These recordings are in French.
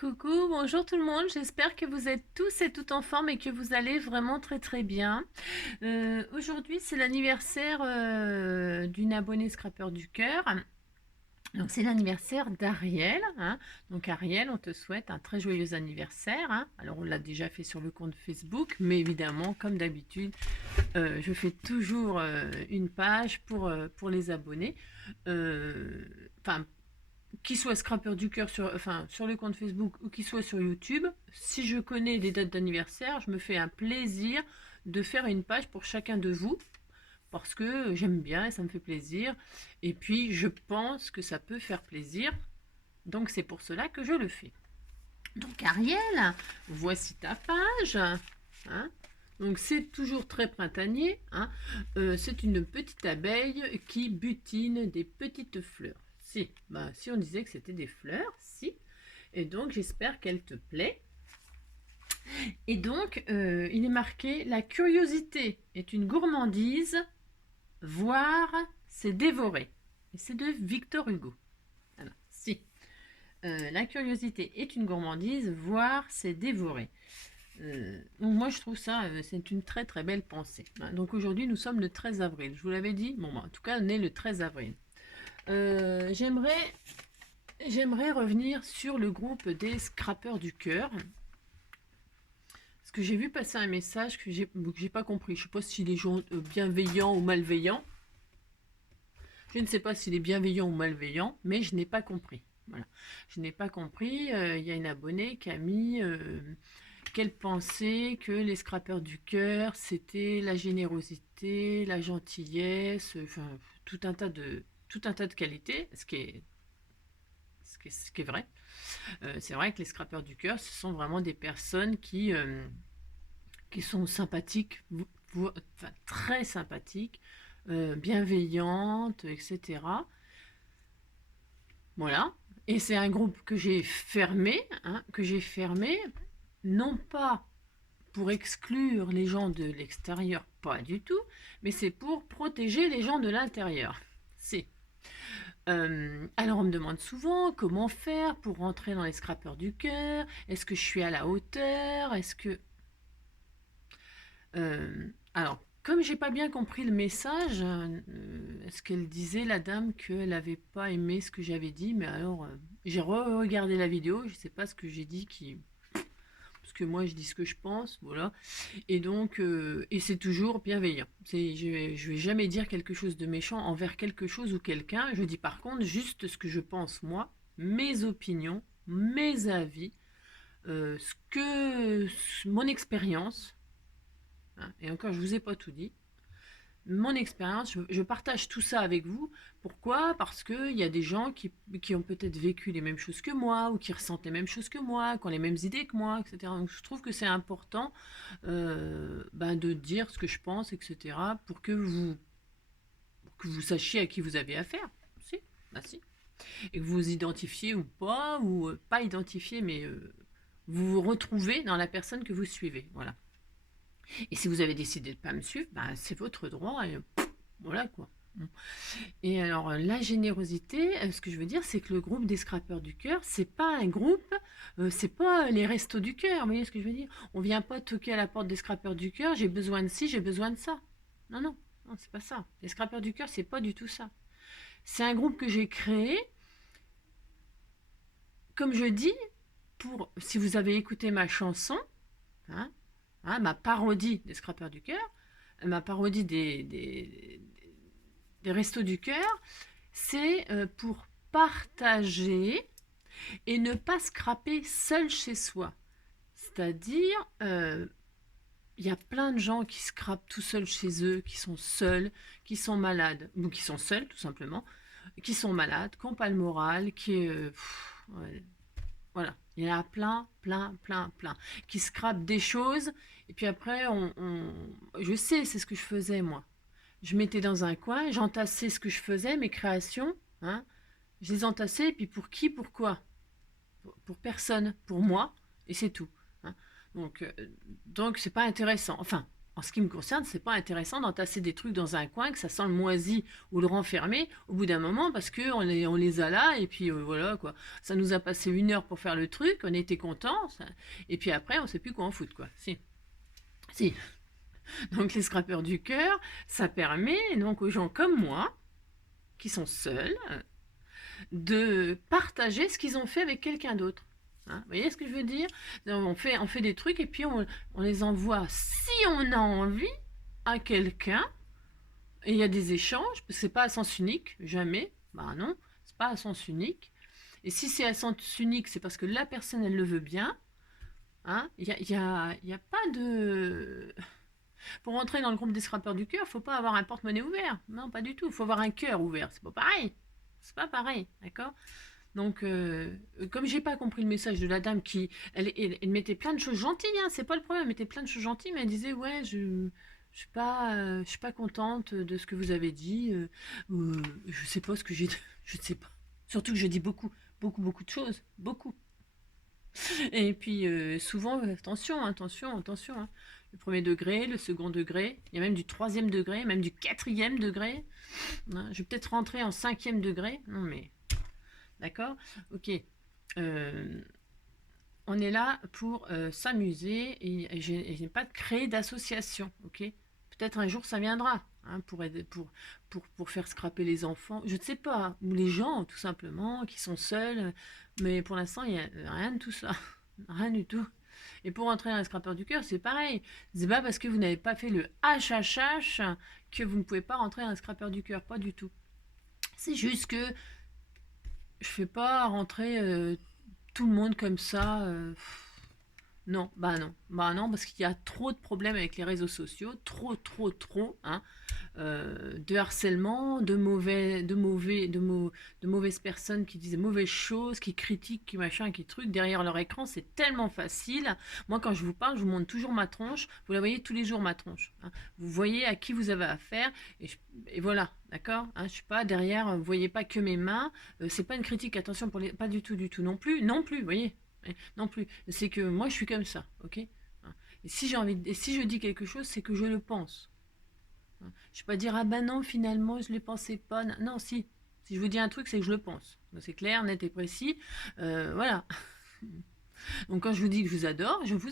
Coucou, bonjour tout le monde, j'espère que vous êtes tous et toutes en forme et que vous allez vraiment très très bien. Aujourd'hui c'est l'anniversaire d'une abonnée Scrapeur du Cœur. Donc c'est l'anniversaire d'Ariel, hein. Donc Ariel, on te souhaite un très joyeux anniversaire, hein. Alors on l'a déjà fait sur le compte Facebook, mais évidemment comme d'habitude, je fais toujours une page pour les abonnés. Enfin, qu'il soit Scrapeur du Cœur sur le compte Facebook ou qu'il soit sur YouTube, si je connais des dates d'anniversaire, je me fais un plaisir de faire une page pour chacun de vous parce que j'aime bien et ça me fait plaisir. Et puis je pense que ça peut faire plaisir. Donc c'est pour cela que je le fais. Donc Ariel, voici ta page. Hein. Donc c'est toujours très printanier. Hein. C'est une petite abeille qui butine des petites fleurs. Si on disait que c'était des fleurs, si. Et donc j'espère qu'elle te plaît. Et donc il est marqué la curiosité est une gourmandise, voir c'est dévorer. Et c'est de Victor Hugo. Alors, si. La curiosité est une gourmandise, voir c'est dévorer. Donc moi je trouve ça, c'est une très très belle pensée. Donc aujourd'hui nous sommes le 13 avril. Je vous l'avais dit, bon en tout cas on est le 13 avril. J'aimerais revenir sur le groupe des Scrapeurs du Cœur. Parce que j'ai vu passer un message que j'ai pas compris. Je sais pas s'il est bienveillant ou malveillant. Je ne sais pas s'il est bienveillant ou malveillant, mais je n'ai pas compris. Voilà. Je n'ai pas compris. Il y a une abonnée qui a mis qu'elle pensait que les Scrapeurs du Cœur, c'était la générosité, la gentillesse, enfin tout un tas de qualités, ce qui est vrai. C'est vrai que les Scrapeurs du Cœur, ce sont vraiment des personnes qui sont sympathiques, enfin, très sympathiques, bienveillantes, etc. Voilà. Et c'est un groupe que j'ai fermé, hein, non pas pour exclure les gens de l'extérieur, pas du tout, mais c'est pour protéger les gens de l'intérieur. C'est. Alors on me demande souvent comment faire pour rentrer dans les Scrapeurs du Cœur. Est-ce que je suis à la hauteur? Est-ce que alors, comme j'ai pas bien compris le message, est-ce qu'elle disait, la dame, qu'elle n'avait pas aimé ce que j'avais dit? Mais alors, j'ai regardé la vidéo, je sais pas ce que j'ai dit parce que moi je dis ce que je pense, voilà. Et donc, et c'est toujours bienveillant. Je vais jamais dire quelque chose de méchant envers quelque chose ou quelqu'un. Je dis par contre juste ce que je pense moi, mes opinions, mes avis, mon expérience, hein. Et encore, je vous ai pas tout dit. Mon expérience, je partage tout ça avec vous. Pourquoi? Parce qu'il y a des gens qui ont peut-être vécu les mêmes choses que moi, ou qui ressentent les mêmes choses que moi, qui ont les mêmes idées que moi, etc. Donc je trouve que c'est important de dire ce que je pense, etc. Pour que vous sachiez à qui vous avez affaire. Si, si. Et que vous vous identifiez ou pas, ou pas identifié, mais vous vous retrouvez dans la personne que vous suivez. Voilà. Et si vous avez décidé de ne pas me suivre, c'est votre droit. Et voilà quoi. Et alors la générosité, ce que je veux dire, c'est que le groupe des Scrapeurs du Cœur, c'est pas un groupe, c'est pas les restos du cœur. Vous voyez ce que je veux dire? On vient pas toquer à la porte des Scrapeurs du Cœur. J'ai besoin de ci, j'ai besoin de ça. Non, non, non, c'est pas ça. Les Scrapeurs du Cœur, c'est pas du tout ça. C'est un groupe que j'ai créé, comme je dis, si vous avez écouté ma chanson, hein, ma parodie des Scrapeurs du Cœur, ma parodie des Restos du Cœur, c'est pour partager et ne pas scraper seul chez soi. C'est-à-dire, il y a plein de gens qui scrapent tout seuls chez eux, qui sont seuls, qui sont malades, ou qui sont seuls tout simplement, qui sont malades, qui n'ont pas le moral, ouais, voilà, il y en a plein, plein, plein, plein, qui scrapent des choses, et puis après, je sais, c'est ce que je faisais moi. Je mettais dans un coin, j'entassais ce que je faisais, mes créations, hein, je les entassais, et puis pour qui, pourquoi? Pour personne, pour moi, et c'est tout. Hein. Donc, c'est pas intéressant. Enfin, En ce qui me concerne, c'est pas intéressant d'entasser des trucs dans un coin, que ça sent le moisi ou le renfermer au bout d'un moment parce que on les a là et puis voilà quoi. Ça nous a passé 1 heure pour faire le truc, on était contents et puis après on sait plus quoi en foutre quoi. Si, si. Donc les scrapeurs du cœur, ça permet donc aux gens comme moi qui sont seuls de partager ce qu'ils ont fait avec quelqu'un d'autre. Hein, vous voyez ce que je veux dire? On fait des trucs et puis on les envoie, si on a envie, à quelqu'un. Et il y a des échanges, parce que c'est pas à sens unique, jamais. Ben non, c'est pas à sens unique. Et si c'est à sens unique, c'est parce que la personne, elle le veut bien. Hein, y a pas de... Pour entrer dans le groupe des scrapeurs du cœur, faut pas avoir un porte-monnaie ouvert. Non, pas du tout. Il faut avoir un cœur ouvert. C'est pas pareil. C'est pas pareil, d'accord? Donc, comme j'ai pas compris le message de la dame qui, elle mettait plein de choses gentilles, hein, c'est pas le problème, elle mettait plein de choses gentilles, mais elle disait ouais, je suis pas contente de ce que vous avez dit, je sais pas ce que j'ai, je ne sais pas. Surtout que je dis beaucoup de choses, beaucoup. Et puis souvent, attention, hein. Le premier degré, le second degré, il y a même du troisième degré, même du quatrième degré. Hein, je vais peut-être rentrer en 5e degré. Non mais d'accord? Ok. Euh, on est là pour s'amuser et je n'ai pas créé d'association. Ok? Peut-être un jour ça viendra hein, pour faire scraper les enfants. Je ne sais pas. Hein, ou les gens, tout simplement, qui sont seuls. Mais pour l'instant, il n'y a rien de tout ça. Rien du tout. Et pour entrer dans un scrapeur du cœur, c'est pareil. C'est pas parce que vous n'avez pas fait le HHH que vous ne pouvez pas rentrer dans un scrapeur du cœur. Pas du tout. C'est juste que je fais pas rentrer tout le monde comme ça. Non, bah non, parce qu'il y a trop de problèmes avec les réseaux sociaux, trop, hein, de harcèlement, de mauvaises personnes qui disent mauvaises choses, qui critiquent, qui machin, qui truc derrière leur écran, c'est tellement facile. Moi, quand je vous parle, je vous montre toujours ma tronche. Vous la voyez tous les jours ma tronche. Hein. Vous voyez à qui vous avez affaire et voilà, d'accord. Hein, je suis pas derrière. Vous voyez pas que mes mains. C'est pas une critique. Attention pour pas du tout, non plus, vous voyez. Non plus. C'est que moi, je suis comme ça, ok? Et si et si je dis quelque chose, c'est que je le pense. Je ne vais pas dire ah ben non, finalement, je ne le pensais pas. Non, si. Si je vous dis un truc, c'est que je le pense. C'est clair, net et précis. Voilà. Donc quand je vous dis que je vous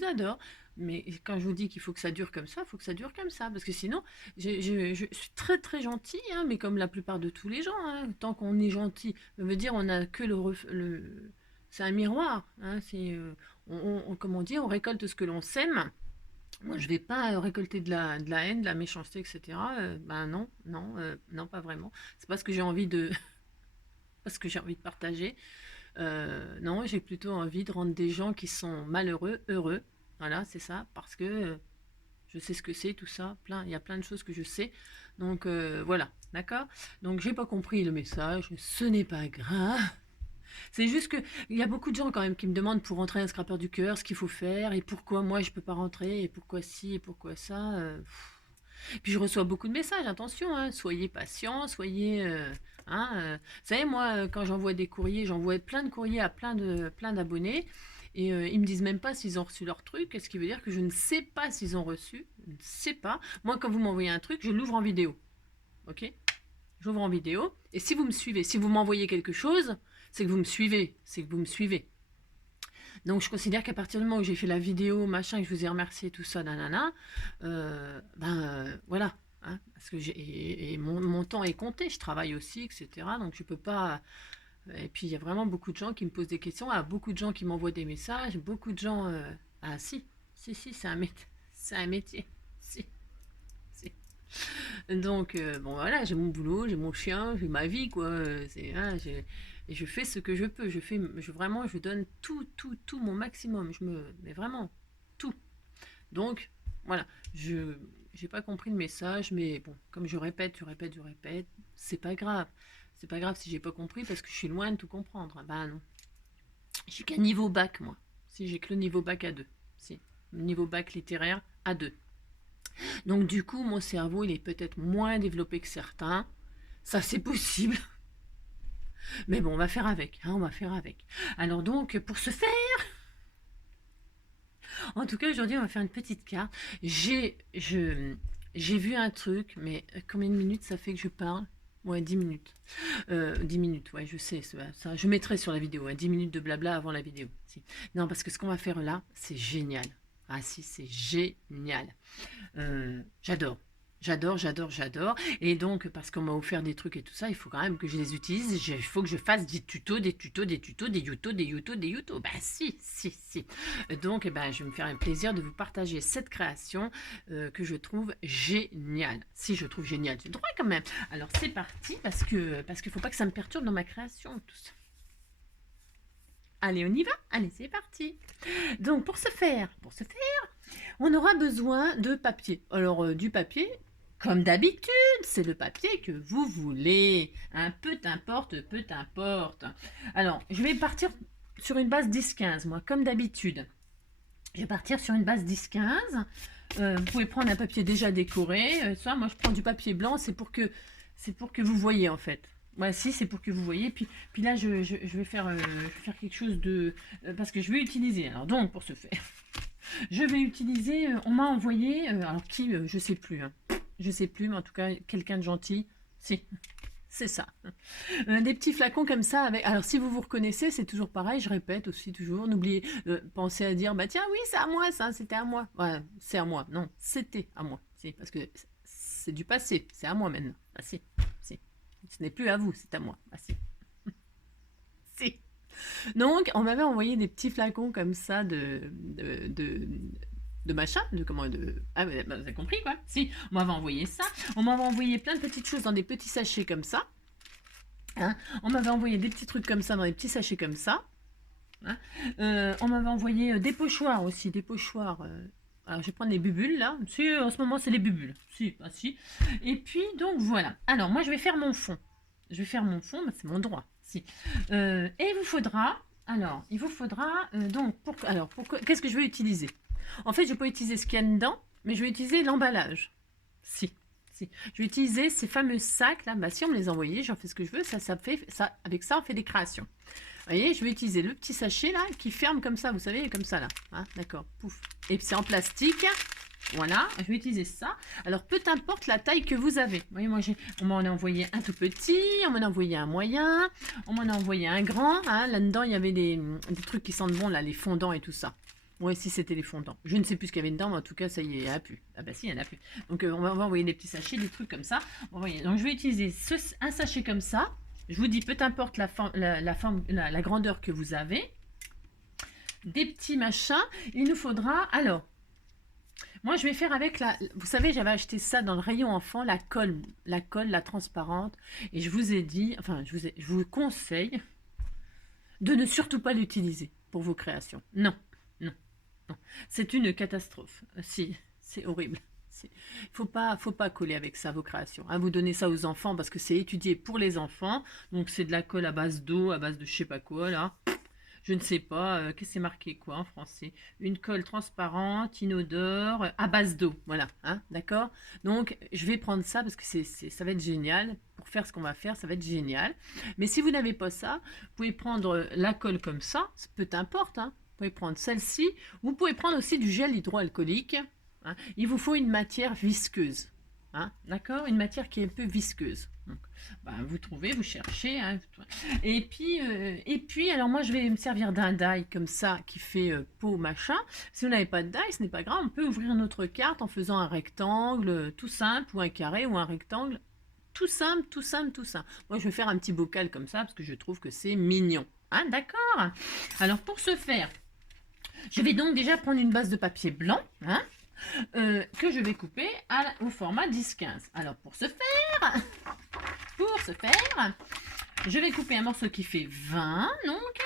adore. Mais quand je vous dis qu'il faut que ça dure comme ça, il faut que ça dure comme ça. Parce que sinon, je suis très gentille, hein, mais comme la plupart de tous les gens, hein, tant qu'on est gentil, ça veut dire on n'a que c'est un miroir. Hein, comment dire, on récolte ce que l'on sème. Moi, je vais pas récolter de la haine, de la méchanceté, etc. Ben non, pas vraiment. C'est pas ce que j'ai envie de, pas ce que j'ai envie de partager. Non, j'ai plutôt envie de rendre des gens qui sont malheureux heureux. Voilà, c'est ça, parce que je sais ce que c'est tout ça. Il y a plein de choses que je sais. Donc voilà, d'accord. Donc j'ai pas compris le message. Ce n'est pas grave. C'est juste que il y a beaucoup de gens quand même qui me demandent pour rentrer un scrapeur du cœur ce qu'il faut faire et pourquoi moi je peux pas rentrer et pourquoi ci et pourquoi ça. Puis je reçois beaucoup de messages, attention, hein, soyez patients, soyez... hein, vous savez, moi, quand j'envoie des courriers, j'envoie plein de courriers à plein d'abonnés et ils me disent même pas s'ils ont reçu leur truc, ce qui veut dire que je ne sais pas s'ils ont reçu, je ne sais pas. Moi, quand vous m'envoyez un truc, je l'ouvre en vidéo, ok? J'ouvre en vidéo et si vous me suivez, si vous m'envoyez quelque chose, c'est que vous me suivez, c'est que vous me suivez. Donc je considère qu'à partir du moment où j'ai fait la vidéo, machin, que je vous ai remercié, tout ça, nanana, voilà. Hein, parce que mon temps est compté, je travaille aussi, etc. Donc je peux pas. Et puis il y a vraiment beaucoup de gens qui me posent des questions, beaucoup de gens qui m'envoient des messages, beaucoup de gens. Ah si, c'est un métier. C'est un métier. Si, si. Donc bon voilà, j'ai mon boulot, j'ai mon chien, j'ai ma vie, quoi. Hein, et je fais ce que je peux. Vraiment, je donne tout mon maximum. Mais vraiment, tout. Donc, voilà. J'ai pas compris le message, mais bon, comme je répète, c'est pas grave. C'est pas grave si j'ai pas compris parce que je suis loin de tout comprendre. Ben non. J'ai qu'un niveau bac, moi. Si j'ai que le niveau bac à 2. Si. Niveau bac littéraire à 2. Donc du coup, mon cerveau, il est peut-être moins développé que certains. Ça, c'est possible. Mais bon, on va faire avec, hein, on va faire avec. Alors donc, pour ce faire, En tout cas, aujourd'hui, on va faire une petite carte. J'ai vu un truc, mais combien de minutes ça fait que je parle? Ouais, 10 minutes. 10 minutes, ouais, je sais, ça, je mettrai sur la vidéo, hein, 10 minutes de blabla avant la vidéo. Si. Non, parce que ce qu'on va faire là, c'est génial. Ah si, c'est génial. J'adore. J'adore. Et donc, parce qu'on m'a offert des trucs et tout ça, il faut quand même que je les utilise. Il faut que je fasse des tutos, des youtubes. Ben si. Donc, eh ben, je vais me faire un plaisir de vous partager cette création que je trouve géniale. Si je trouve géniale, j'ai le droit quand même. Alors, c'est parti parce qu'il faut pas que ça me perturbe dans ma création, tout ça. Allez, on y va. Allez, c'est parti. Donc, pour ce faire, on aura besoin de papier. Alors, du papier, comme d'habitude, c'est le papier que vous voulez. Un peu t'importe. Alors, je vais partir sur une base 10-15, moi, comme d'habitude. Je vais partir sur une base 10-15. Vous pouvez prendre un papier déjà décoré. Ça, moi, je prends du papier blanc. C'est pour que vous voyez, en fait. Ouais, si, c'est pour que vous voyez. Puis là, je vais faire quelque chose de... parce que je vais utiliser. Alors, donc, pour ce faire, je vais utiliser... on m'a envoyé... alors, qui je sais plus. Hein. Je sais plus, mais en tout cas, quelqu'un de gentil. Si, c'est ça. Des petits flacons comme ça. Avec... Alors, si vous vous reconnaissez, c'est toujours pareil. Je répète aussi toujours. N'oubliez, pensez à dire, bah tiens, oui, c'est à moi, ça. C'était à moi. Ouais, c'est à moi. Non, c'était à moi. Si, parce que c'est du passé. C'est à moi maintenant. Ah, si. Ce n'est plus à vous, c'est à moi. Ah si. Si. Donc, on m'avait envoyé des petits flacons comme ça de machin, ah, vous avez compris quoi? Si, on m'avait envoyé ça. On m'avait envoyé plein de petites choses dans des petits sachets comme ça. Hein, on m'avait envoyé des petits trucs comme ça dans des petits sachets comme ça. Hein, on m'avait envoyé des pochoirs aussi, des pochoirs. Alors, je vais prendre les bubules là. Si, en ce moment, c'est les bubules. Si, ah, si. Et puis, donc voilà. Alors, moi, je vais faire mon fond. Bah, c'est mon droit. Si. Et il vous faudra. Alors, donc, qu'est-ce que je vais utiliser? En fait, je vais pas utiliser ce qu'il y a dedans, mais je vais utiliser l'emballage. Si. Je vais utiliser ces fameux sacs là. Bah, si on me les a envoyés, j'en fais ce que je veux. Avec ça, on fait des créations. Vous voyez, je vais utiliser le petit sachet là qui ferme comme ça, vous savez, comme ça là. Hein, d'accord, pouf. Et c'est en plastique. Voilà, je vais utiliser ça. Alors, peu importe la taille que vous avez. Vous voyez, moi, on m'en a envoyé un tout petit, on m'en a envoyé un moyen, on m'en a envoyé un grand. Hein. Là-dedans, il y avait des trucs qui sentent bon, là, les fondants et tout ça. Ouais, si c'était les fondants. Je ne sais plus ce qu'il y avait dedans, mais en tout cas, ça y est, il n'y en a plus. Ah bah si, il n'y en a plus. Donc, on va envoyer des petits sachets, des trucs comme ça. Voyez. Donc, je vais utiliser un sachet comme ça. Je vous dis, peu importe la grandeur que vous avez, des petits machins. Il nous faudra, alors, moi je vais faire avec vous savez, j'avais acheté ça dans le rayon enfant, la colle, la transparente. Et je vous ai dit, enfin, je vous conseille de ne surtout pas l'utiliser pour vos créations. Non. C'est une catastrophe. Si, c'est horrible. Faut pas coller avec ça vos créations. Hein, vous donnez ça aux enfants parce que c'est étudié pour les enfants. Donc c'est de la colle à base d'eau, à base de je sais pas quoi là. Je ne sais pas. Qu'est-ce que c'est marqué quoi en français? Une colle transparente, inodore, à base d'eau. Voilà. Hein, d'accord? Donc je vais prendre ça parce que ça va être génial. Pour faire ce qu'on va faire, ça va être génial. Mais si vous n'avez pas ça, vous pouvez prendre la colle comme ça. Peu importe. Hein. Vous pouvez prendre celle-ci. Vous pouvez prendre aussi du gel hydroalcoolique. Hein. Il vous faut une matière visqueuse. Hein, d'accord? Une matière qui est un peu visqueuse. Donc, vous trouvez, vous cherchez. Hein, et puis, alors moi, je vais me servir d'un die comme ça qui fait peau machin. Si vous n'avez pas de die, ce n'est pas grave. On peut ouvrir notre carte en faisant un rectangle tout simple ou un carré ou un rectangle. Tout simple. Moi, je vais faire un petit bocal comme ça parce que je trouve que c'est mignon. Hein, d'accord? Alors, pour ce faire, je vais donc déjà prendre une base de papier blanc, hein, que je vais couper au format 10-15. Alors pour ce faire, je vais couper un morceau qui fait 20, donc,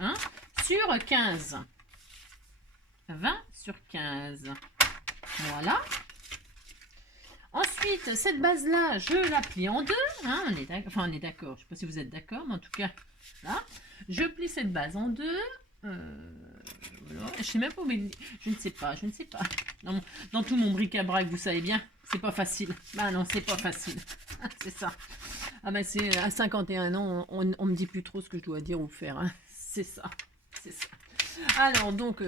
hein, sur 15. 20 sur 15. Voilà. Ensuite, cette base-là, je la plie en deux. Hein, on est d'accord. Je ne sais pas si vous êtes d'accord, mais en tout cas, là. Je plie cette base en deux. Voilà. Je sais même pas où, je ne sais pas. Dans tout mon bric-à-brac, vous savez bien, c'est pas facile. Bah non, c'est pas facile. C'est ça. Ah bah c'est à 51 ans, on me dit plus trop ce que je dois dire ou faire. Hein. C'est ça. Alors donc,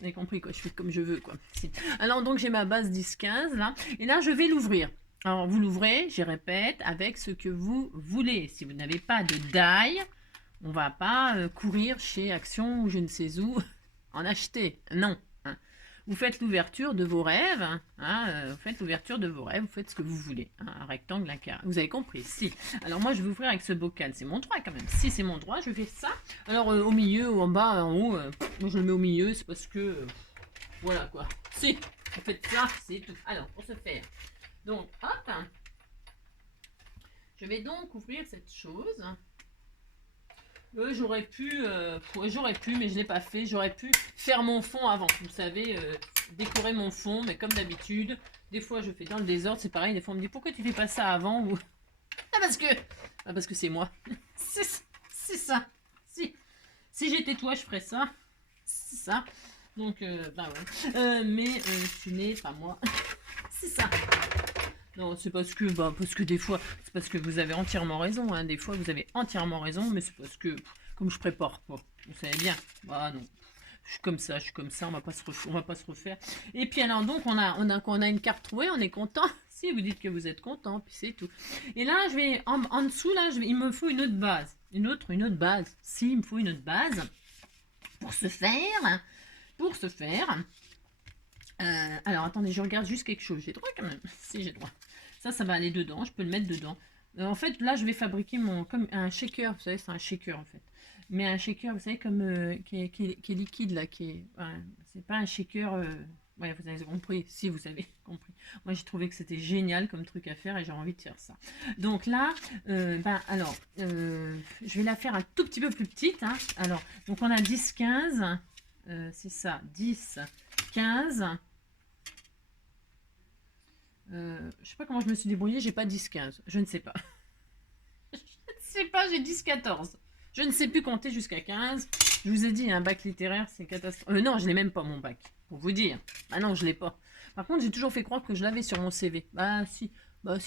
Vous avez compris quoi, je fais comme je veux quoi. Si. Alors donc j'ai ma base 10-15 là, et là je vais l'ouvrir. Alors vous l'ouvrez, je répète, avec ce que vous voulez. Si vous n'avez pas de die, on va pas courir chez Action ou je ne sais où en acheter. Non. Hein. Vous faites l'ouverture de vos rêves. Hein, vous faites l'ouverture de vos rêves, vous faites ce que vous voulez. Hein, un rectangle, un carré. Vous avez compris. Si. Alors moi je vais ouvrir avec ce bocal. C'est mon droit quand même. Si c'est mon droit, je fais ça. Alors au milieu ou en bas, en haut, moi je le mets au milieu. C'est parce que... voilà quoi. Si. Vous faites ça, c'est tout. Alors pour ce faire. Donc hop. Je vais donc ouvrir cette chose. J'aurais pu, mais je l'ai pas fait. J'aurais pu faire mon fond avant. Vous savez, décorer mon fond, mais comme d'habitude, des fois je fais dans le désordre. C'est pareil. Des fois on me dit pourquoi tu fais pas ça avant ou parce que c'est moi. c'est ça. Si j'étais toi, je ferais ça. C'est ça. Donc bah ouais. Mais ce n'est pas moi. C'est ça. Non, c'est parce que des fois, c'est parce que vous avez entièrement raison. Hein. Des fois, vous avez entièrement raison, mais c'est parce que, comme je prépare pas, vous savez bien. Bah non, je suis comme ça, on va pas se refaire. Et puis alors donc, on a une carte trouvée, on est content. Si vous dites que vous êtes content, puis c'est tout. Et là, je vais en dessous là, il me faut une autre base, une autre base. Si, il me faut une autre base pour ce faire. Alors attendez, je regarde juste quelque chose. J'ai droit quand même. Si j'ai droit. Ça va aller dedans. Je peux le mettre dedans. En fait, là, je vais fabriquer comme un shaker. Vous savez, c'est un shaker en fait. Mais un shaker, vous savez, comme qui est liquide là, voilà, c'est pas un shaker. Ouais, vous avez compris. Si vous avez compris. Moi, j'ai trouvé que c'était génial comme truc à faire et j'ai envie de faire ça. Donc là, je vais la faire un tout petit peu plus petite. Hein. Alors, donc on a 10-15. C'est ça, 10-15. Je sais pas comment je me suis débrouillée, j'ai pas 10-15, je ne sais pas. Je ne sais pas, j'ai 10-14. Je ne sais plus compter jusqu'à 15. Je vous ai dit, un bac littéraire, c'est catastrophe. Non, je l'ai même pas mon bac, pour vous dire. Ah non, je l'ai pas. Par contre, j'ai toujours fait croire que je l'avais sur mon CV. Bah si,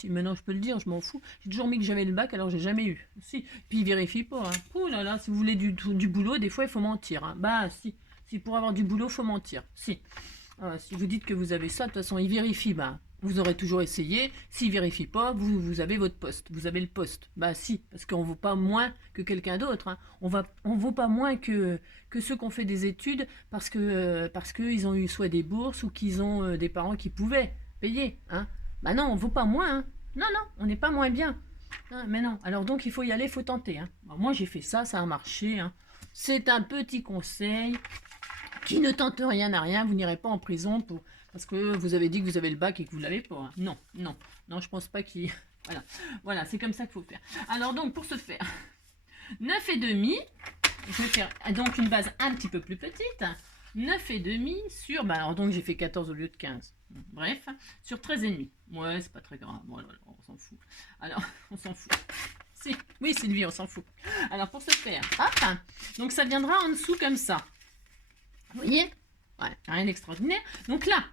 maintenant je peux le dire, je m'en fous. J'ai toujours mis que j'avais le bac, alors j'ai jamais eu. Si, puis il vérifie pas. Hein. Ouh là là, si vous voulez du boulot, des fois il faut mentir. Hein. Bah si, pour avoir du boulot, faut mentir. Si. Si vous dites que vous avez ça, de toute façon, il vérifie. Bah, vous aurez toujours essayé. S'il vérifie pas, vous avez votre poste. Vous avez le poste. Bah si, parce qu'on ne vaut pas moins que quelqu'un d'autre. Hein. On vaut pas moins que ceux qui ont fait des études parce qu'ils ont eu soit des bourses ou qu'ils ont des parents qui pouvaient payer. Hein. Bah non, on vaut pas moins. Hein. Non, on n'est pas moins bien. Hein, mais non. Alors donc, il faut y aller, il faut tenter. Hein. Bon, moi, j'ai fait ça, ça a marché. Hein. C'est un petit conseil qui ne tente rien à rien, vous n'irez pas en prison parce que vous avez dit que vous avez le bac et que vous ne l'avez pas. Hein. Non, je pense pas qu'il... Voilà, c'est comme ça qu'il faut faire. Alors donc, pour ce faire, 9,5, je vais faire donc une base un petit peu plus petite. 9,5 sur... alors donc j'ai fait 14 au lieu de 15. Bref, sur 13,5. Ouais, c'est pas très grave. Bon, on s'en fout. Alors, on s'en fout. Oui, Sylvie, on s'en fout. Alors, pour ce faire, hop, donc ça viendra en dessous comme ça. Vous voyez? Ouais, rien d'extraordinaire. Donc là,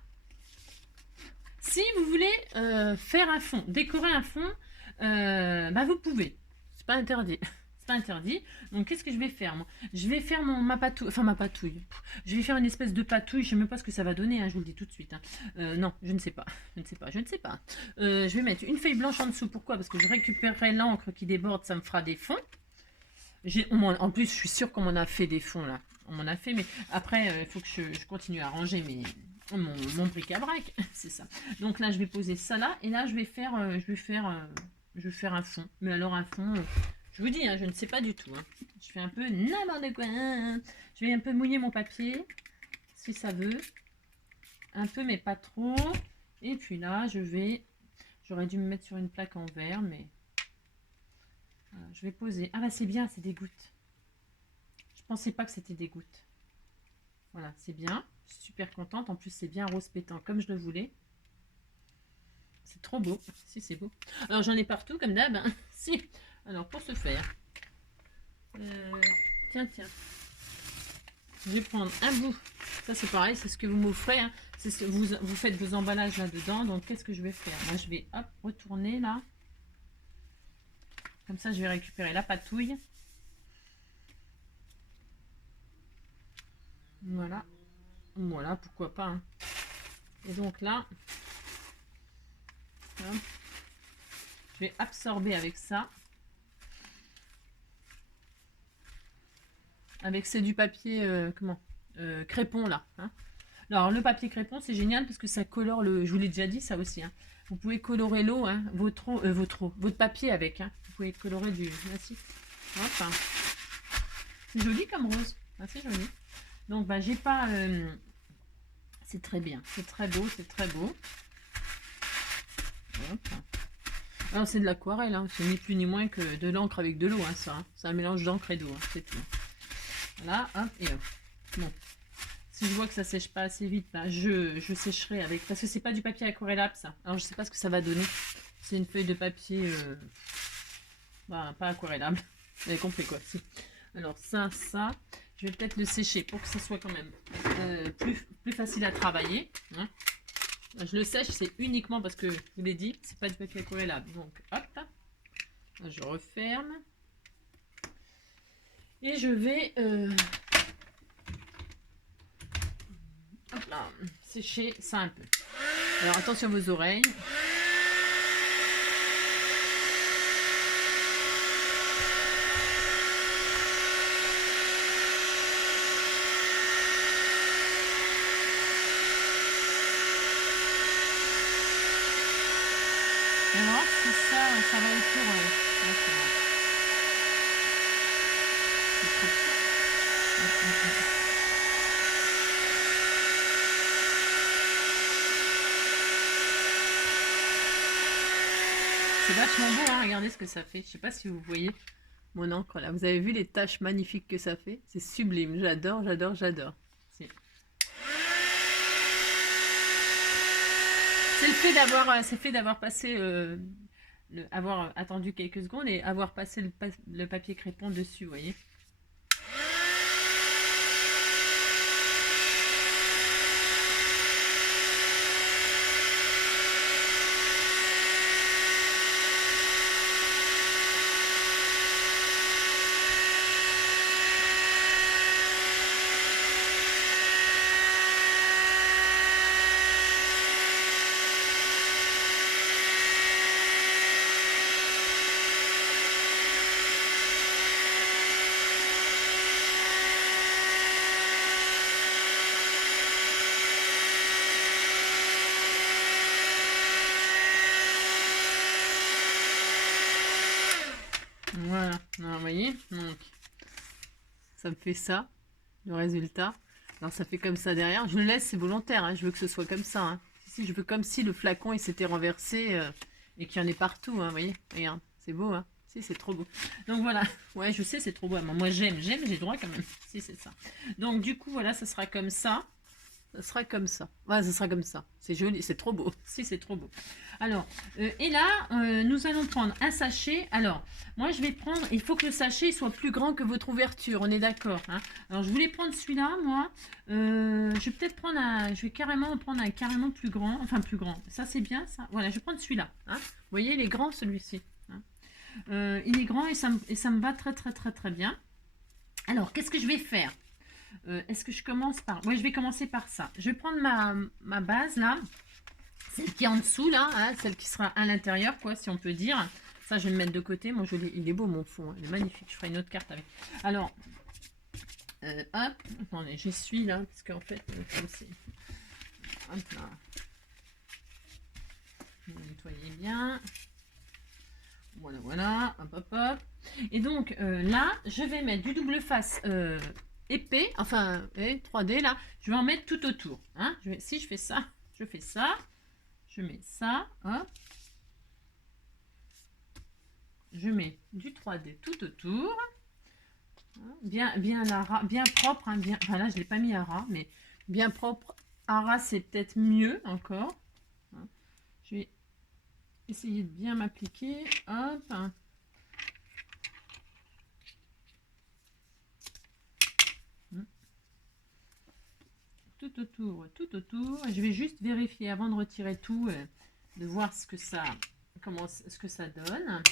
si vous voulez faire un fond, décorer un fond, vous pouvez. C'est pas interdit. C'est pas interdit. Donc qu'est-ce que je vais faire moi? Je vais faire ma patouille. Je vais faire une espèce de patouille. Je sais même pas ce que ça va donner. Hein, je vous le dis tout de suite. Hein. Non, je ne sais pas. Je vais mettre une feuille blanche en dessous. Pourquoi? Parce que je récupérerai l'encre qui déborde. Ça me fera des fonds. En plus, je suis sûre qu'on m'en a fait des fonds là. On m'en a fait, mais après, il faut que je continue à ranger mon bric-à-brac. C'est ça. Donc là, je vais poser ça là. Et là, je vais faire un fond. Mais alors, un fond, je vous dis, hein, je ne sais pas du tout. Hein. Je fais un peu n'importe quoi. Je vais un peu mouiller mon papier, si ça veut. Un peu, mais pas trop. Et puis là, j'aurais dû me mettre sur une plaque en verre, mais... je vais poser. Ah bah c'est bien, c'est des gouttes. Je pensais pas que c'était des gouttes. Voilà, c'est bien. Je suis super contente. En plus, c'est bien rose pétant comme je le voulais. C'est trop beau. Si, c'est beau. Alors, j'en ai partout, comme d'hab. Hein. Si. Alors, pour ce faire... tiens. Je vais prendre un bout. Ça, c'est pareil. C'est ce que vous m'offrez. Hein. Vous faites vos emballages là-dedans. Donc, qu'est-ce que je vais faire? Moi, je vais, hop, retourner là. Comme ça, je vais récupérer la patouille. Voilà. Voilà, pourquoi pas. Hein. Et donc là, hop, je vais absorber avec ça. Avec c'est du papier, crépon là. Hein. Alors le papier crépon c'est génial parce que ça colore le. Je vous l'ai déjà dit ça aussi. Hein. Vous pouvez colorer l'eau, hein, votre papier avec. Hein. Vous pouvez colorer du. Voici. Enfin, c'est joli comme rose. Ah, c'est joli. Donc bah j'ai pas. C'est très bien. C'est très beau. C'est très beau. Hop. Alors c'est de l'aquarelle. Hein. C'est ni plus ni moins que de l'encre avec de l'eau. Hein, ça. Hein. C'est un mélange d'encre et d'eau. Hein. C'est tout. Voilà. Hop et hop. Bon. Si je vois que ça sèche pas assez vite, bah, je sécherai avec. Parce que c'est pas du papier aquarellable ça. Alors je sais pas ce que ça va donner. C'est une feuille de papier bah, pas aquarellable. Vous avez compris quoi. Si. Alors ça. Je vais peut-être le sécher pour que ça soit quand même plus facile à travailler. Hein. Je le sèche, c'est uniquement parce que je vous l'ai dit, c'est pas du papier aquarellable. Donc hop, je referme. Et je vais hop là, sécher ça un peu. Alors attention à vos oreilles. Et voir si ça va autour. C'est vachement beau, hein. Regardez ce que ça fait. Je sais pas si vous voyez mon encre là. Vous avez vu les taches magnifiques que ça fait? C'est sublime. J'adore, j'adore, j'adore. C'est le fait d'avoir passé, avoir attendu quelques secondes et avoir passé le papier crépon dessus, vous voyez. Voilà, alors, vous voyez, donc ça me fait ça, le résultat. Alors ça fait comme ça derrière. Je le laisse, c'est volontaire, hein. Je veux que ce soit comme ça. Hein. Si, je veux comme si le flacon il s'était renversé et qu'il y en ait partout. Hein, vous voyez, regarde, c'est beau. Hein. Si, c'est trop beau. Donc voilà, ouais, je sais, c'est trop beau. Moi j'aime, j'ai le droit quand même. Si, c'est ça. Donc du coup, voilà, ça sera comme ça. Ça sera comme ça. Ouais, ça sera comme ça. C'est joli, c'est trop beau. Si, c'est trop beau. Alors, et là, nous allons prendre un sachet. Alors, moi, je vais prendre... Il faut que le sachet soit plus grand que votre ouverture. On est d'accord. Hein. Alors, je voulais prendre celui-là, moi. Je vais peut-être prendre un... Je vais carrément prendre un carrément plus grand. Enfin, plus grand. Ça, c'est bien, ça. Voilà, je vais prendre celui-là. Hein. Vous voyez, il est grand, celui-ci. Hein. Il est grand et ça me va très, très, très, très bien. Alors, qu'est-ce que je vais faire? Est-ce que je commence par... Oui, je vais commencer par ça. Je vais prendre ma base, là. Celle qui est en dessous, là. Hein, celle qui sera à l'intérieur, quoi, si on peut dire. Ça, je vais me mettre de côté. Moi, il est beau, mon fond. Hein, il est magnifique. Je ferai une autre carte avec. Alors, hop. Attendez, j'essuie, là. Parce qu'en fait, comme c'est... Hop, là. Je vais nettoyer bien. Voilà, voilà. Hop, hop, hop. Et donc, là, je vais mettre du double face... épais, enfin 3D là, je vais en mettre tout autour. Hein. Si je fais ça, je fais ça, je mets ça, hop. Je mets du 3D tout autour. Bien à ras, bien propre, hein, bien. Enfin là, je l'ai pas mis à ras, mais bien propre. À ras, c'est peut-être mieux encore. Hein. Je vais essayer de bien m'appliquer. Hop. Tout autour, tout autour. Je vais juste vérifier avant de retirer tout, de voir ce que ça donne.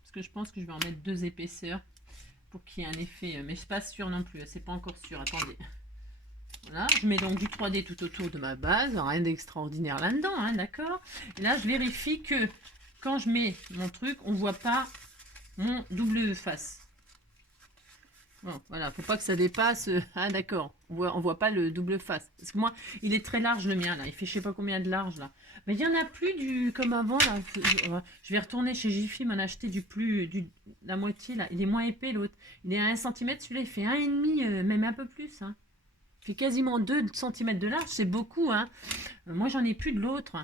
Parce que je pense que je vais en mettre 2 épaisseurs. pour qu'il y ait un effet, mais je suis pas sûre non plus, c'est pas encore sûr, attendez. Voilà, je mets donc du 3D tout autour de ma base, rien d'extraordinaire là-dedans, hein, d'accord. Et là, je vérifie que quand je mets mon truc, on voit pas mon double face. Bon, voilà, faut pas que ça dépasse. Ah d'accord, on voit pas le double face. Parce que moi, il est très large le mien là. Il fait je sais pas combien de large là. Mais il y en a plus du comme avant là. Je vais retourner chez Jiffy m'en acheter la moitié là. Il est moins épais l'autre. Il est à 1 cm, celui-là il fait 1,5, même un peu plus. Hein. Il fait quasiment 2 cm de large, c'est beaucoup. Hein. Moi j'en ai plus de l'autre.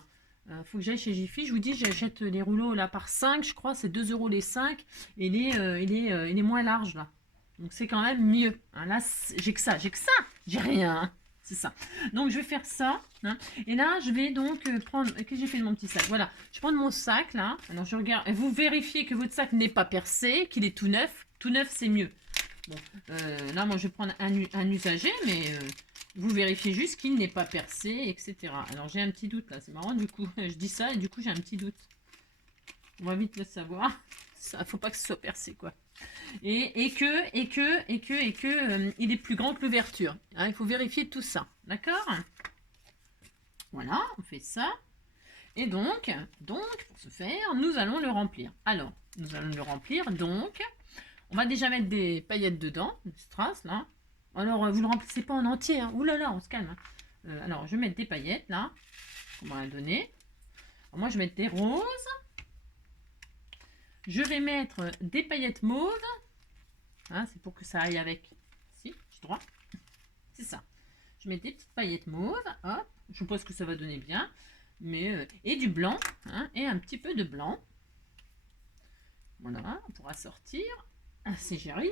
Faut que j'aille chez Jiffy. Je vous dis, j'achète les rouleaux là par 5, je crois, c'est 2 € les 5. Et il est moins large là. Donc c'est quand même mieux. Hein, là, j'ai que ça, j'ai rien. Hein, c'est ça. Donc je vais faire ça. Hein, et là, je vais donc prendre. Qu'est-ce que j'ai fait de mon petit sac? Voilà. Je prends mon sac là. Alors je regarde. Vous vérifiez que votre sac n'est pas percé, qu'il est tout neuf. Tout neuf, c'est mieux. Bon, là, moi, je vais prendre un usager, mais vous vérifiez juste qu'il n'est pas percé, etc. Alors j'ai un petit doute là. C'est marrant du coup. Je dis ça et du coup j'ai un petit doute. On va vite le savoir. Ça, faut pas que ce soit percé quoi. Et que il est plus grand que l'ouverture. Hein, il faut vérifier tout ça. D'accord? Voilà, on fait ça. Et donc, pour ce faire, nous allons le remplir. Alors, nous allons le remplir. Donc, on va déjà mettre des paillettes dedans, des strass là. Alors, vous ne le remplissez pas en entier. Hein. Ouh là là, on se calme. Hein. Alors, je vais mettre des paillettes là. On va donner. Alors, moi, je vais mettre des roses. Je vais mettre des paillettes mauves. Hein, c'est pour que ça aille avec. Si, je droit. C'est ça. Je mets des petites paillettes mauves. Hop. Je suppose que ça va donner bien. Mais, et du blanc. Hein, et un petit peu de blanc. Voilà. On pourra sortir. Si j'y arrive.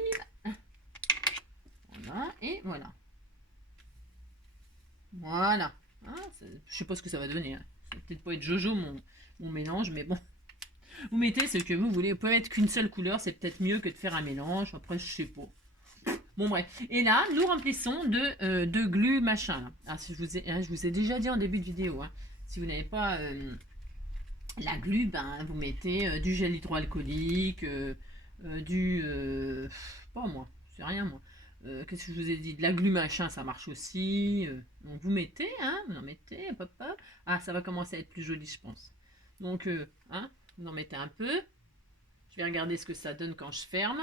Voilà. Et voilà. Voilà. Hein, je sais pas ce que ça va donner. Hein. Ça va peut-être pas être Jojo mon mélange. Mais bon. Vous mettez ce que vous voulez. Vous pouvez mettre qu'une seule couleur. C'est peut-être mieux que de faire un mélange. Après, je sais pas. Bon bref, et là nous remplissons de glu machin. Là. Alors, si je vous ai déjà dit en début de vidéo, hein, si vous n'avez pas la glu, ben, vous mettez du gel hydroalcoolique, pas moi, c'est rien moi. Qu'est-ce que je vous ai dit? De la glu machin, ça marche aussi. Donc vous mettez, hein, vous en mettez, hop, hop. Ah, ça va commencer à être plus joli, je pense. Donc, hein, vous en mettez un peu. Je vais regarder ce que ça donne quand je ferme.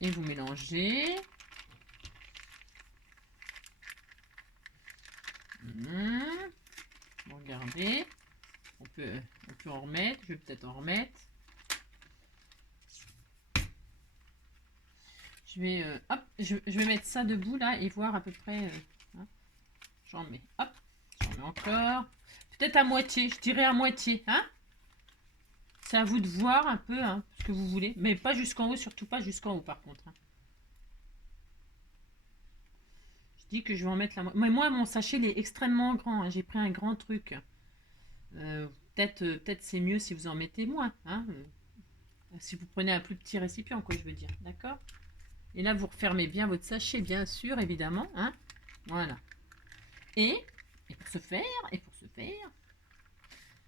Et vous mélangez. Regardez. On peut en remettre. Je vais peut-être en remettre. Je vais, hop, je vais mettre ça debout là et voir à peu près. Hein. J'en mets. Hop. J'en mets encore. Peut-être à moitié. Je dirais à moitié. Hein. C'est à vous de voir un peu hein, ce que vous voulez. Mais pas jusqu'en haut, surtout pas jusqu'en haut par contre. Hein. Je dis que je vais en mettre la moitié. Mais moi, mon sachet, il est extrêmement grand. Hein. J'ai pris un grand truc. Peut-être c'est mieux si vous en mettez moins. Hein. Si vous prenez un plus petit récipient, quoi, je veux dire. D'accord? Et là, vous refermez bien votre sachet, bien sûr, évidemment. Hein. Voilà. Et pour ce faire,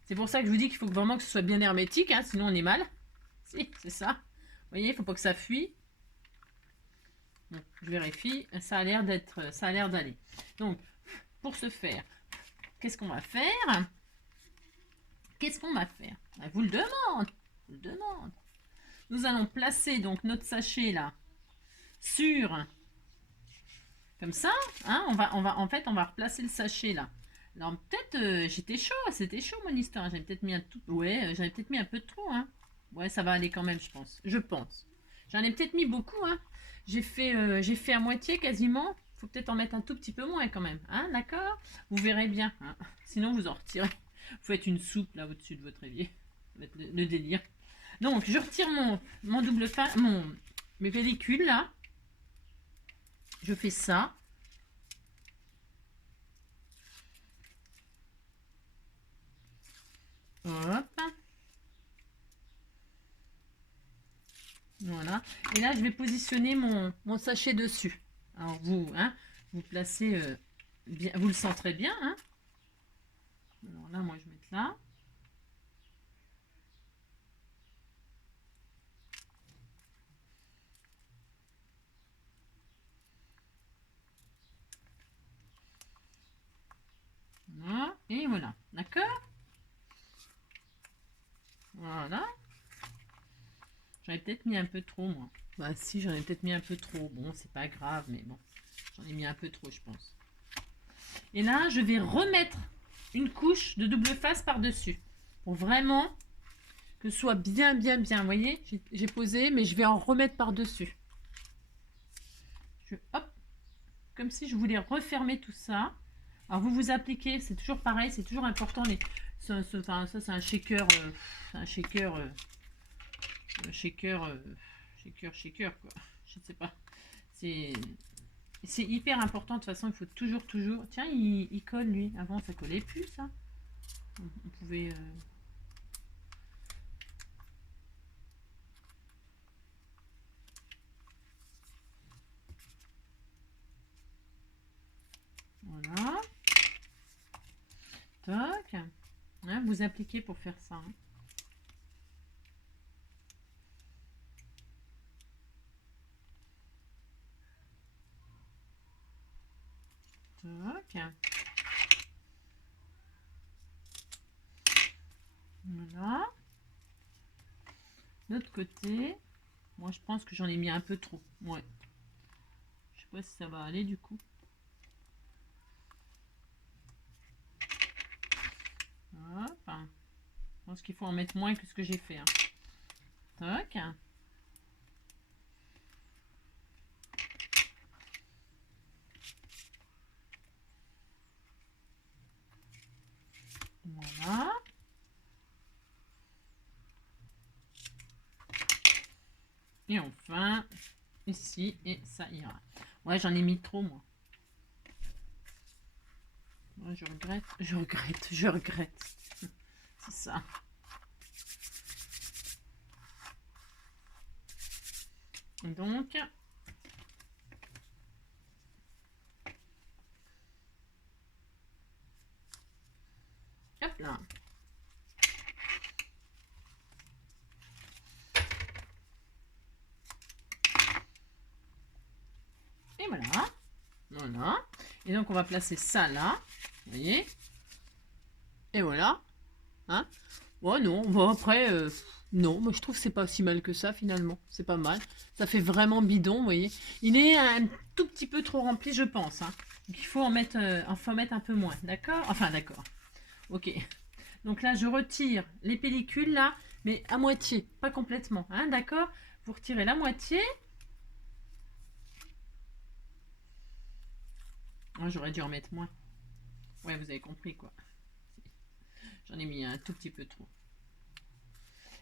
c'est pour ça que je vous dis qu'il faut vraiment que ce soit bien hermétique, hein, sinon on est mal. Si, c'est ça. Vous voyez, il ne faut pas que ça fuit. Bon, je vérifie, ça a l'air d'aller. Donc, pour ce faire, qu'est-ce qu'on va faire? Je vous le demande. Nous allons placer donc notre sachet là sur, comme ça. Hein, en fait, on va replacer le sachet là. Alors peut-être, c'était chaud mon histoire. J'avais peut-être mis j'avais peut-être mis un peu de trop. Hein. Ouais, ça va aller quand même, je pense. J'en ai peut-être mis beaucoup. Hein. J'ai fait à moitié quasiment. Faut peut-être en mettre un tout petit peu moins quand même. Hein, d'accord? Vous verrez bien. Hein. Sinon, vous en retirez. Vous faites une soupe là au-dessus de votre évier. Ça va être le délire. Donc, je retire mon double fin, mes pellicules là. Je fais ça. Hop. Voilà. Et là, je vais positionner mon sachet dessus. Alors, vous placez bien. Vous le sentirez bien. Hein. Alors là, moi, je vais mettre là. Et voilà, d'accord? Voilà. J'en ai peut-être mis un peu trop, moi. Bah si, j'en ai peut-être mis un peu trop. Bon, c'est pas grave, mais bon. J'en ai mis un peu trop, je pense. Et là, je vais remettre une couche de double face par-dessus. Pour vraiment que ce soit bien, bien, bien. Vous voyez, j'ai posé, mais je vais en remettre par-dessus. Hop, comme si je voulais refermer tout ça. Alors, vous appliquez, c'est toujours pareil, c'est toujours important. Ça, c'est un shaker, shaker, quoi. Je ne sais pas. C'est hyper important. De toute façon, il faut toujours. Tiens, il colle, lui. Avant, ça collait plus, ça. On pouvait... Voilà. Toc. Hein, vous appliquez pour faire ça. Hein. Toc. Voilà. L'autre côté, moi je pense que j'en ai mis un peu trop. Ouais. Je sais pas si ça va aller du coup. Hop. Je pense qu'il faut en mettre moins que ce que j'ai fait. Hein. Toc. Voilà. Et enfin, ici, et ça ira. Ouais, j'en ai mis trop, moi. Ouais, je regrette. C'est ça. Donc, hop là. Et voilà. Voilà. Et donc, on va placer ça là. Vous voyez? Et voilà. Hein? Ouais, non. Bon, après, non. Moi, je trouve que c'est pas si mal que ça, finalement. C'est pas mal. Ça fait vraiment bidon, vous voyez? Il est un tout petit peu trop rempli, je pense. Hein. Donc, il faut en mettre, mettre un peu moins. D'accord? Enfin, d'accord. Ok. Donc là, je retire les pellicules, là, mais à moitié. Pas complètement. Hein, d'accord? Vous retirez la moitié. Oh, j'aurais dû en mettre moins. Ouais, vous avez compris, quoi. J'en ai mis un tout petit peu trop.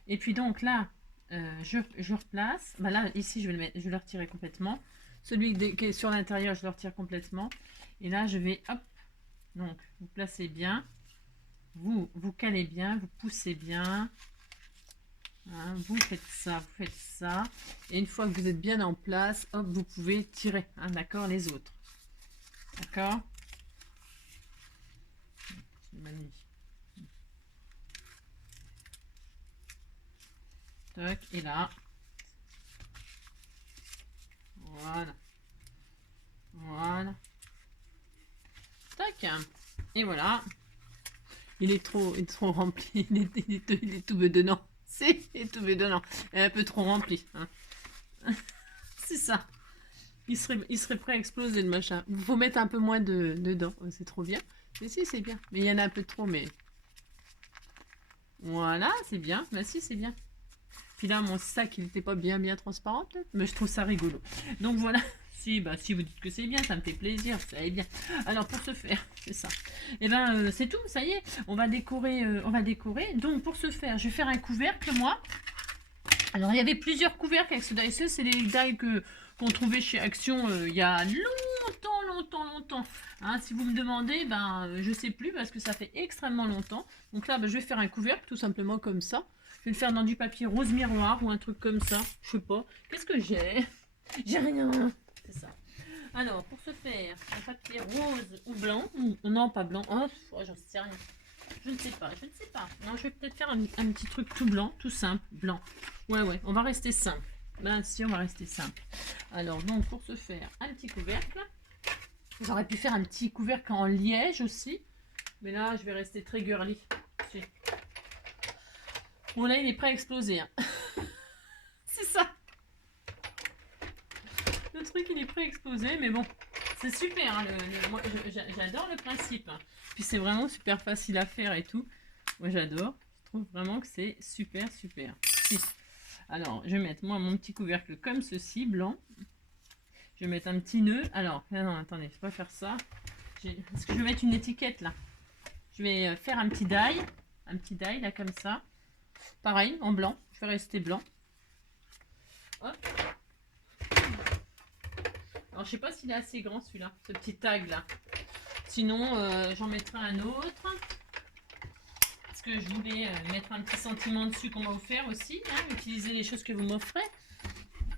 Et puis donc là, je replace. Bah là, ici, je vais le retirer complètement. Celui qui est sur l'intérieur, je le retire complètement. Et là, je vais, hop, donc, vous placez bien. Vous calez bien, vous poussez bien. Hein, vous faites ça. Et une fois que vous êtes bien en place, hop, vous pouvez tirer, hein, d'accord, les autres. D'accord? C'est magnifique. Toc, et là. Voilà. Voilà. Tac. Et voilà. Il est trop rempli. Il est tout bedonnant. Il est tout bedonnant. Il est un peu trop rempli. Hein. C'est ça. Il serait prêt à exploser le machin. Il faut mettre un peu moins dedans. Oh, c'est trop bien. Mais si, c'est bien. Mais il y en a un peu trop, mais... Voilà, c'est bien. Mais si, c'est bien. Puis là, mon sac, il n'était pas bien transparent, peut-être. Mais je trouve ça rigolo. Donc voilà. Si, bah, si vous dites que c'est bien, ça me fait plaisir, ça est bien. Alors pour ce faire, c'est ça. Et ben c'est tout, ça y est, on va décorer, Donc pour ce faire, je vais faire un couvercle, moi. Alors il y avait plusieurs couvercles avec ce die, c'est les die qu'on trouvait chez Action il y a longtemps. Hein, si vous me demandez, ben je sais plus parce que ça fait extrêmement longtemps. Donc là, ben, je vais faire un couvercle tout simplement comme ça. Je vais le faire dans du papier rose miroir ou un truc comme ça. Je sais pas. Qu'est-ce que j'ai? J'ai rien. C'est ça. Alors, pour ce faire, un papier rose ou blanc, non pas blanc, oh, j'en sais rien. Je ne sais pas. Non, je vais peut-être faire un petit truc tout blanc, tout simple, blanc. Ouais, on va rester simple. Ben si, on va rester simple. Alors, donc, pour ce faire, un petit couvercle. J'aurais pu faire un petit couvercle en liège aussi. Mais là, je vais rester très girly. Si. Bon, là, il est prêt à exploser. Hein. C'est ça. Le truc, il est prêt à exploser, mais bon, c'est super. Hein, moi, j'adore le principe. Hein. Puis c'est vraiment super facile à faire et tout. Moi, j'adore. Je trouve vraiment que c'est super, super. Si. Alors, je vais mettre moi mon petit couvercle comme ceci, blanc. Je vais mettre un petit nœud. Alors, non, attendez, je ne vais pas faire ça. Parce que je vais mettre une étiquette là. Je vais faire un petit die là comme ça. Pareil, en blanc. Je vais rester blanc. Hop. Alors, je sais pas s'il est assez grand celui-là, ce petit tag là. Sinon, j'en mettrai un autre. Parce que je voulais mettre un petit sentiment dessus qu'on m'a offert aussi. Hein, utiliser les choses que vous m'offrez.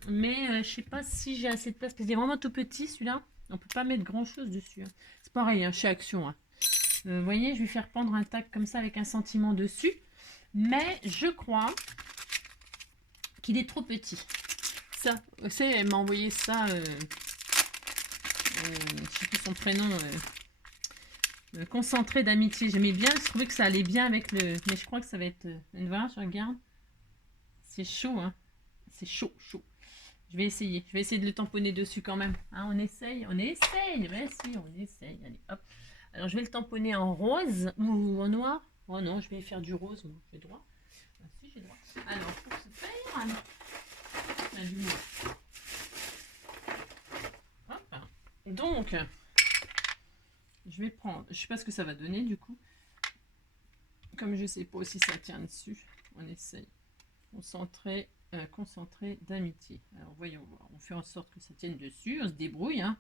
Mais je sais pas si j'ai assez de place. Parce qu'il est vraiment tout petit celui-là. On peut pas mettre grand chose dessus. Hein. C'est pareil hein, chez Action. Hein. Vous voyez, je vais faire pendre un tag comme ça avec un sentiment dessus. Mais je crois qu'il est trop petit. Ça, vous savez, elle m'a envoyé ça. Je sais plus son prénom. Concentré d'amitié. J'aimais bien. Je trouvais que ça allait bien avec le. Mais je crois que ça va être. Voilà, je regarde. C'est chaud, hein. C'est chaud, chaud. Je vais essayer. Je vais essayer de le tamponner dessus quand même. Hein, on essaye. On essaye. Ben si, on essaye. Allez, hop. Alors, je vais le tamponner en rose ou en noir. Oh non, je vais faire du rose, moi. J'ai droit. Ah, si, j'ai droit. Alors, pour ce faire, il y a du noir. Hop. Donc, je vais prendre. Je sais pas ce que ça va donner du coup. Comme je sais pas si ça tient dessus, on essaye. Concentré d'amitié. Alors, voyons voir. On fait en sorte que ça tienne dessus. On se débrouille, hein.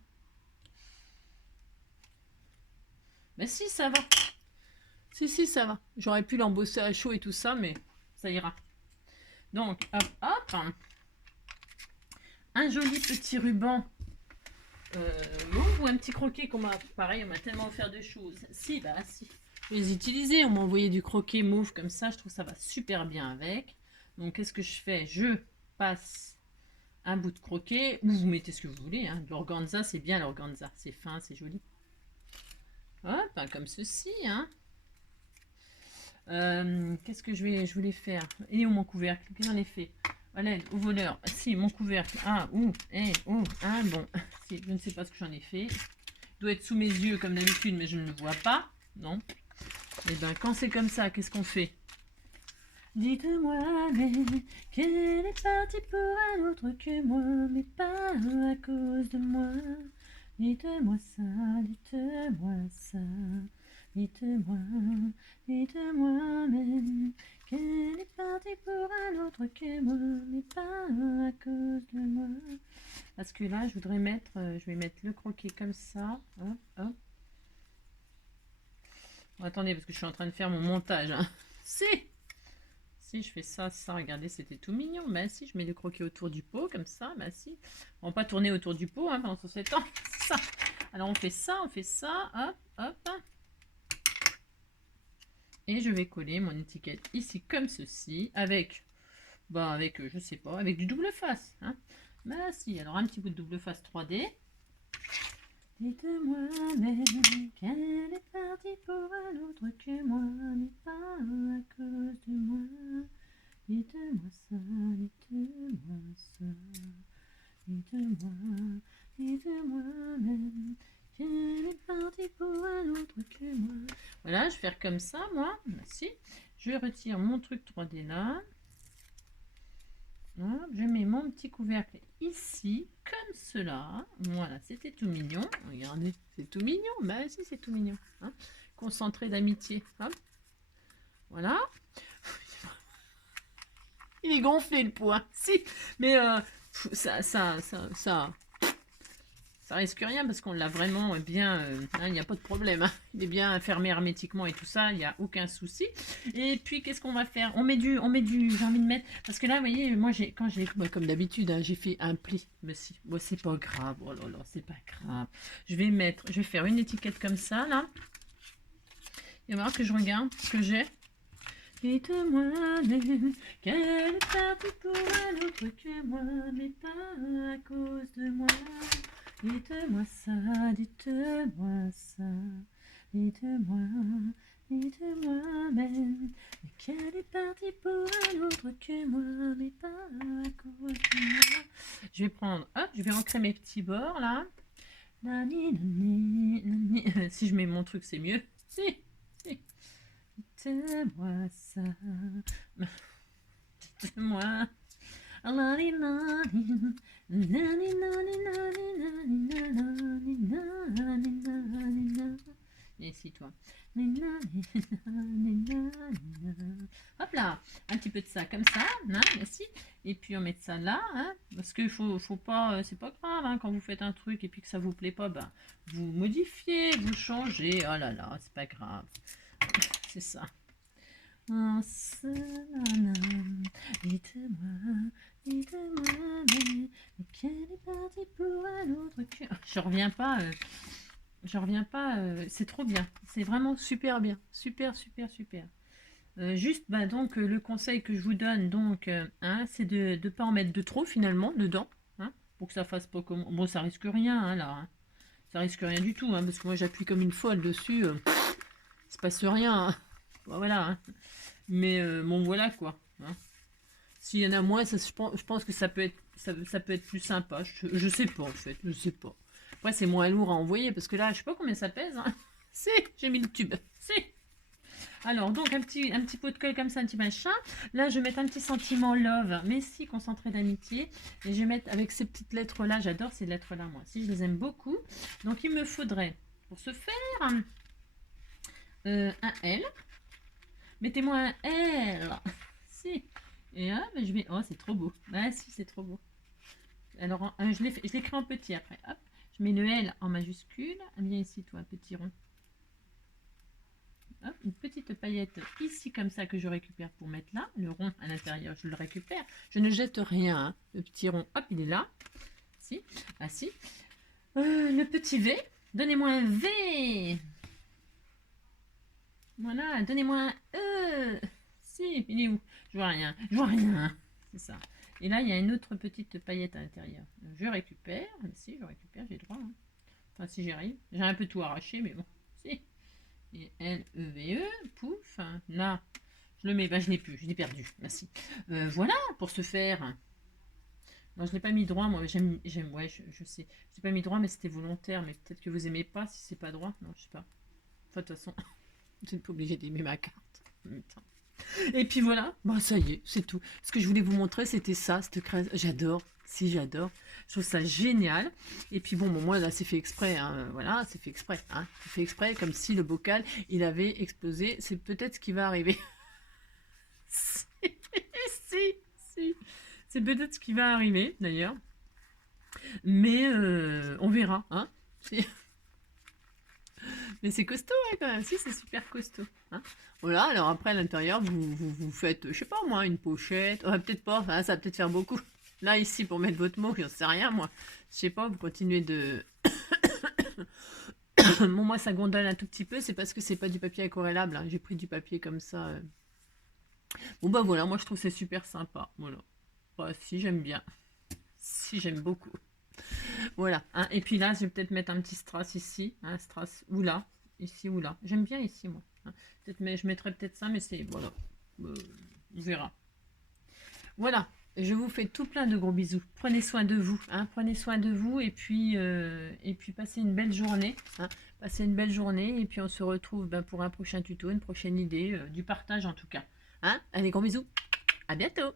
Mais si, ça va. Si, ça va. J'aurais pu l'embosser à chaud et tout ça, mais ça ira. Donc, hop, hop. Un joli petit ruban mauve ou un petit croquet qu'on m'a... Pareil, on m'a tellement offert de choses. Si, bah si. Je vais les utiliser. On m'a envoyé du croquet mauve comme ça. Je trouve que ça va super bien avec. Donc, qu'est-ce que je fais? Je passe un bout de croquet. Ou vous mettez ce que vous voulez. Hein. L'organza, c'est bien l'organza. C'est fin, c'est joli. Hop, comme ceci. Hein. Qu'est-ce que je voulais faire? Et où mon couvercle? Qu'est-ce que j'en ai fait? Allez, au voleur. Si, mon couvercle. Ah, bon. Si, je ne sais pas ce que j'en ai fait. Il doit être sous mes yeux comme d'habitude, mais je ne le vois pas. Non. Et bien, quand c'est comme ça, qu'est-ce qu'on fait? Dites-moi, mais qu'elle est partie pour un autre que moi, mais pas à cause de moi. Dites-moi ça, dites-moi ça. Dites-moi même qu'elle est partie pour un autre que moi, mais pas à cause de moi. Parce que là, je vais mettre le croquet comme ça. Hop, hop. Bon, attendez, parce que je suis en train de faire mon montage. Hein. Si je fais ça, regardez, c'était tout mignon. Mais si, je mets le croquet autour du pot, comme ça, bah si. On va pas tourner autour du pot hein, pendant ce temps. C'est ça. Alors, on fait ça, hop, hop. Et je vais coller mon étiquette ici comme ceci, avec, je sais pas, avec du double face. Hein. Bah si, alors un petit bout de double face 3D. Dites-moi même qu'elle est partie pour un autre que moi, mais pas à cause de moi. Dites-moi ça, dites-moi ça. Dites-moi même qu'elle est partie pour un autre que moi. Voilà, je vais faire comme ça, moi. Merci. Je retire mon truc 3D là. Hop, je mets mon petit couvercle ici, comme cela. Voilà, c'était tout mignon. Regardez, c'est tout mignon. Bah si, c'est tout mignon. Hein. Concentré d'amitié. Hop. Voilà. Il est gonflé le poids. Si, mais ça risque rien parce qu'on l'a vraiment bien. Il n'y a pas de problème. Hein. Il est bien fermé hermétiquement et tout ça. Il n'y a aucun souci. Et puis qu'est-ce qu'on va faire? On met du. J'ai envie de mettre. Parce que là, vous voyez, moi comme d'habitude, hein, j'ai fait un pli. Mais si, bon, c'est pas grave. Oh là là, c'est pas grave. Je vais faire une étiquette comme ça là. Et on va voir que je regarde ce que j'ai. Dites-moi qu'elle est partie pour un autre que moi, mais pas à cause de moi. Dites-moi ça, dites-moi ça. dites-moi même qu'elle est partie pour un autre que moi, mais pas à cause de moi. Je vais prendre, hop, je vais ancrer mes petits bords là. Nani, nani, nani. Si je mets mon truc, c'est mieux. Si, si. Dites-moi ça. Dites-moi. Et si toi. Hop là, un petit peu de ça comme ça, hein, merci. Et puis on met ça là, hein, parce qu'il faut pas, c'est pas grave, hein, quand vous faites un truc et puis que ça vous plaît pas, ben, vous modifiez, vous changez, oh là là, c'est pas grave, c'est ça. Dites-moi, mais qu'elle est partie pour un autre cœur. Je reviens pas, c'est trop bien, c'est vraiment super bien, super. Juste, bah, donc, le conseil que je vous donne, donc, hein, c'est de ne pas en mettre de trop finalement dedans, hein, pour que ça fasse pas comme. Bon, ça risque rien, hein, là, hein. Ça risque rien du tout, hein, parce que moi j'appuie comme une folle dessus, il se passe rien, hein. Bon, voilà, hein. Mais bon, voilà quoi, hein. S'il y en a moins, ça, je pense que ça peut être, ça peut être plus sympa. Je sais pas en fait, je sais pas. Après, c'est moins lourd à envoyer parce que là, je sais pas combien ça pèse, hein. J'ai mis le tube. Alors, donc, un petit pot de colle comme ça, un petit machin. Là, je vais mettre un petit sentiment love, mais si concentré d'amitié. Et je vais mettre avec ces petites lettres-là. J'adore ces lettres-là, moi aussi. Je les aime beaucoup. Donc, il me faudrait, pour ce faire, un L. Mettez-moi un L. Si. Et là, je vais... Oh, c'est trop beau. Ah, si, c'est trop beau. Alors, je l'écris en petit après. Hop. Je mets le L en majuscule. Viens ici, toi, petit rond. Hop, une petite paillette ici comme ça que je récupère pour mettre là. Le rond à l'intérieur, je le récupère. Je ne jette rien. Hein. Le petit rond, hop, il est là. Si. Ah si. Le petit V. Donnez-moi un V. Voilà, donnez-moi un E. Si, il est où? Je vois rien. Je vois rien. C'est ça. Et là, il y a une autre petite paillette à l'intérieur. Je récupère. Si, je récupère, j'ai droit. Hein. Enfin, si j'y arrive. J'ai un peu tout arraché, mais bon. Si. Et L-E-V-E, pouf, là, je le mets, bah je l'ai plus, je l'ai perdu, merci. Voilà, pour ce faire. Non, je l'ai pas mis droit, moi, j'aime, ouais, je sais. Je l'ai pas mis droit, mais c'était volontaire, mais peut-être que vous aimez pas si c'est pas droit, non, je sais pas. Enfin, de toute façon, vous n'êtes pas obligé d'aimer ma carte en même temps. Et puis voilà, bah ça y est, c'est tout. Ce que je voulais vous montrer, c'était ça, cette création. J'adore, si j'adore. Je trouve ça génial. Et puis bon, moi là, c'est fait exprès. Hein, voilà, c'est fait exprès. Hein, c'est fait exprès, comme si le bocal, il avait explosé. C'est peut-être ce qui va arriver. si. C'est peut-être ce qui va arriver, d'ailleurs. Mais on verra. Hein. Mais c'est costaud, hein, quand même. Si, c'est super costaud. Hein. Voilà, alors après, à l'intérieur, vous faites, je sais pas moi, une pochette. Ouais, peut-être pas, enfin, ça va peut-être faire beaucoup. Là, ici, pour mettre votre mot, j'en sais rien, moi. Je sais pas, vous continuez de... Bon, moi, ça gondole un tout petit peu, c'est parce que c'est pas du papier aquarellable. Hein. J'ai pris du papier comme ça. Bon, bah voilà, moi, je trouve c'est super sympa. Voilà. Bah, si, j'aime bien. Si, j'aime beaucoup. Voilà. Hein. Et puis là, je vais peut-être mettre un petit strass ici. Un strass ou là. Ici ou là. J'aime bien ici, moi. Hein. Je mettrai peut-être ça, mais c'est... Voilà. On verra. Voilà. Je vous fais tout plein de gros bisous. Prenez soin de vous. Hein. Prenez soin de vous. Et puis passez une belle journée. Hein. Passez une belle journée. Et puis on se retrouve pour un prochain tuto, une prochaine idée. Du partage en tout cas. Hein. Allez, gros bisous. À bientôt.